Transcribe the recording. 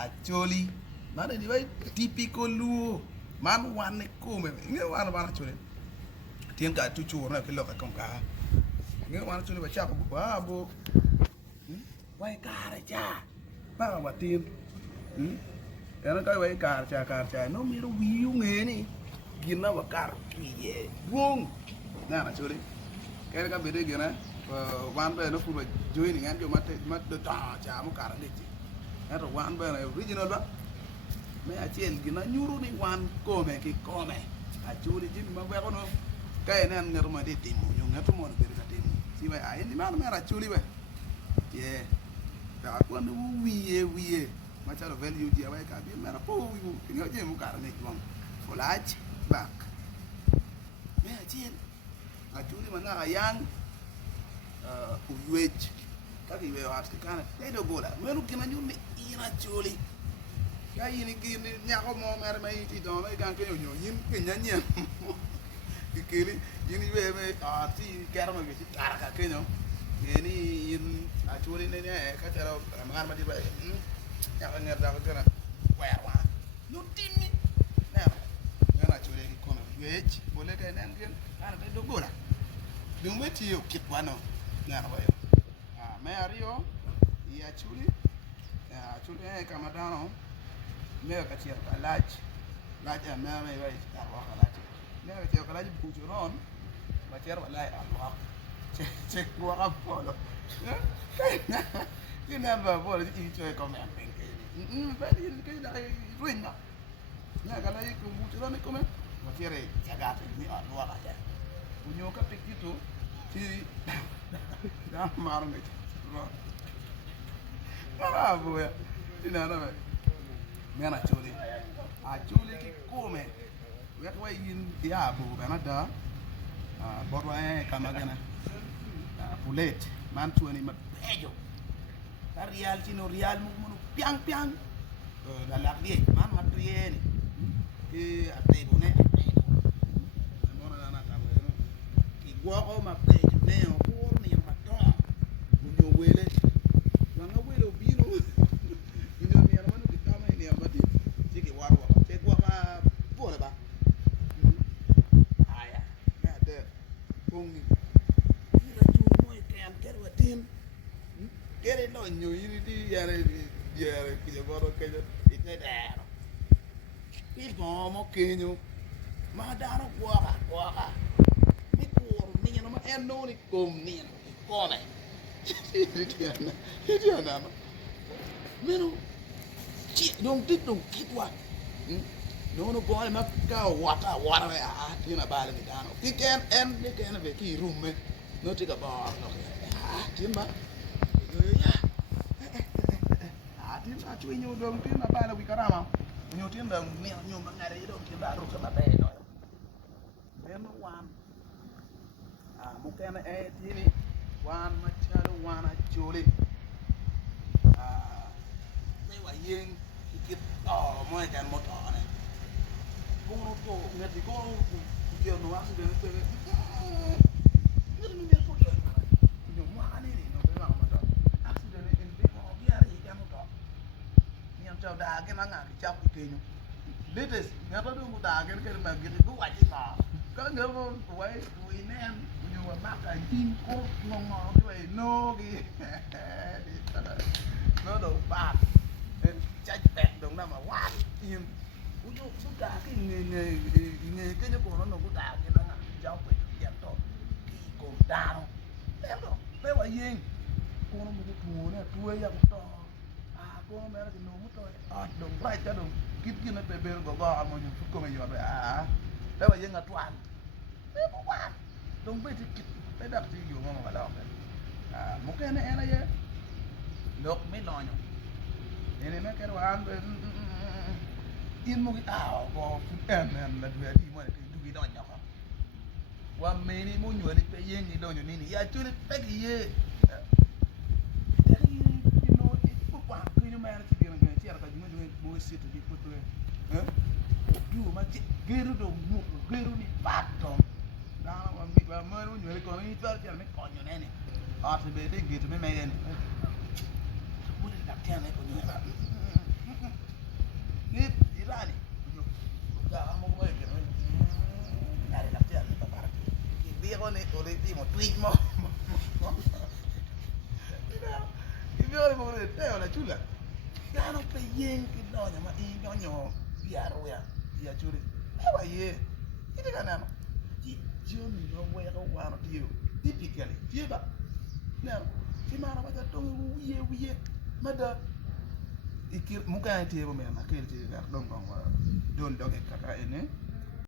acholi mana ni vai tipico luo man wan come nge wan acholi tien ka tu chu na ke lo ka kon ka nge wan acholi ba cha ba bo vai cara cha ba ba tin era ka vai cara cha no miro wiu nge ni gina ba kar ye wong na acholi cái đó bị đây kìa này quan về nó phụ thuộc dưới thì anh cho mắt được trả một cả đấy chị cái rồi quan về này original đó mấy anh chị thì nó nhuru đi quan cô mẹ cái con này à chú đi chứ mà về con nó cái này anh nghe mà đi tìm nhưng nghe tôi muốn về cái tìm chỉ vậy ai thì mà nó là chú đi vậy yeah cả con nó wie mà cho nó value gì vậy cả biết mà nó po thì nó chỉ một cả này vòng for large back mấy anh chị achuli mana ayang uwej kaki we hat kana dedo bola menu kina nyuni ina chuli ya yini kini nyako mo mer mai ti don mai kan kenyo nyo yin kenya nyen kikili yini we me ati kerma ge taraka kenyo yini yin achuli ne ne ka tero mar ma di ba ya ka nger da kana werwa no timmi na na achuli ki kono wej bole ke nan gen ana dedo bola đừng biết chiều kịp quá nào nè vậy mấy ario y achuli achuli này camadano mẹ cái chiều cái lach mẹ mày vậy ăn hoa cái lach mẹ cái chiều cái lach bù chu non mà chiều cái lach ăn hoa chết hoa cái bolo cái này mà bolo thì chơi con mẹ mình cái vậy thì cái này ruin đó nè cái này cũng bù chu non này cũng mẹ mà chiều này jaga thì ăn hoa cái punya kapik itu si dah marah ni marah abu ya ini ada apa mana achuli kikome wet wa yin ya abu bana da borwa kama gana pulet man tuani ma bejo real chino real mu piang piang la lakdi man matrieni ke atebo ne walk my page now, for me and my dog. When you're willing, when I'm willing, you know, you know, me, I want to come in here, but take it water, take what I bought about. Ah, yeah, there. Only you got two more, you can't get with him. Get it on you, you need to go to it's not there. It's more, okay, you. My dad, walk. Em nô này cùng niệm con này thế nào mấy nó chị đông tích đông kít quá nó có mà cao quạt này thế là ba là người ta nó cái em cái nó về cái room ấy nó chỉ cả bò nó tiếng bác tiếng ba chui nhiều đường tiếng là ba là bị cá ram nhiều tiếng đường nhiều mà ngày đấy đâu tiếng ba rồi mà bé rồi em nó quan mungkin ini wan macalo wan acholi mewa yeng ikit mo kan motor ne kung to ngati ko kyo no accident pe ngati ni ko to no mani ni no pe ma motor accident in pe ko biari kan motor ni am chao da ke na nga ki chap ke nyu latest ngato do mo da ke ma gidi bu wa ji ma có người vô quay quỳ nem nhưng mà mắc là chim cốt ngon cái vậy nô kì nó đồ bạc chạy bẹt đồng nào mà quá im ví dụ suốt cả cái nghề cái nó của nó cũng đã cái nó làm cháu phải giảm to kỳ cổ đào em rồi bé vậy gì cô nó một cái thù này đuôi ra một to cô nó bé là cái nô mất rồi đồng phải cho đồng kín nó bề bề gò mà những phút cô mày dọn vậy bé vậy gì ngặt toàn một quan đúng với cái đập thì dùng mà đọc một cái này là được mấy lò nhỉ nên nó cái đồ ăn in một cái tàu vào em là đuổi đi mà cái đuổi đòi nhóc qua mấy đi mua nhựa đi phải yên đi đâu nhỉ nên ya chưa đi phải cái gì cái nó ít một quả cái nó mà chỉ biết là chỉ là cái chúng mua xịt đi phụ thôi dù mà chỉ cái đồ một cái đồ này bát rồi đó mà mình vào mơ nó nhựa còn ít vợ chứ là mấy con nhựa này thì về đây gì thì mấy mày này muốn đặt theo này còn nhựa con ore timo tweet mo. Cái video này một người teo là chú là ya nó phải yên cái đó nhưng mà nhỏ nhỏ ya rồi ya chú đi apa ye itu kan nama John no way ko wana tiyo typically tiyo ba na si mana ba ta wiye mada ikir muka tiyo ba mena kel tiyo ga don don kaka ene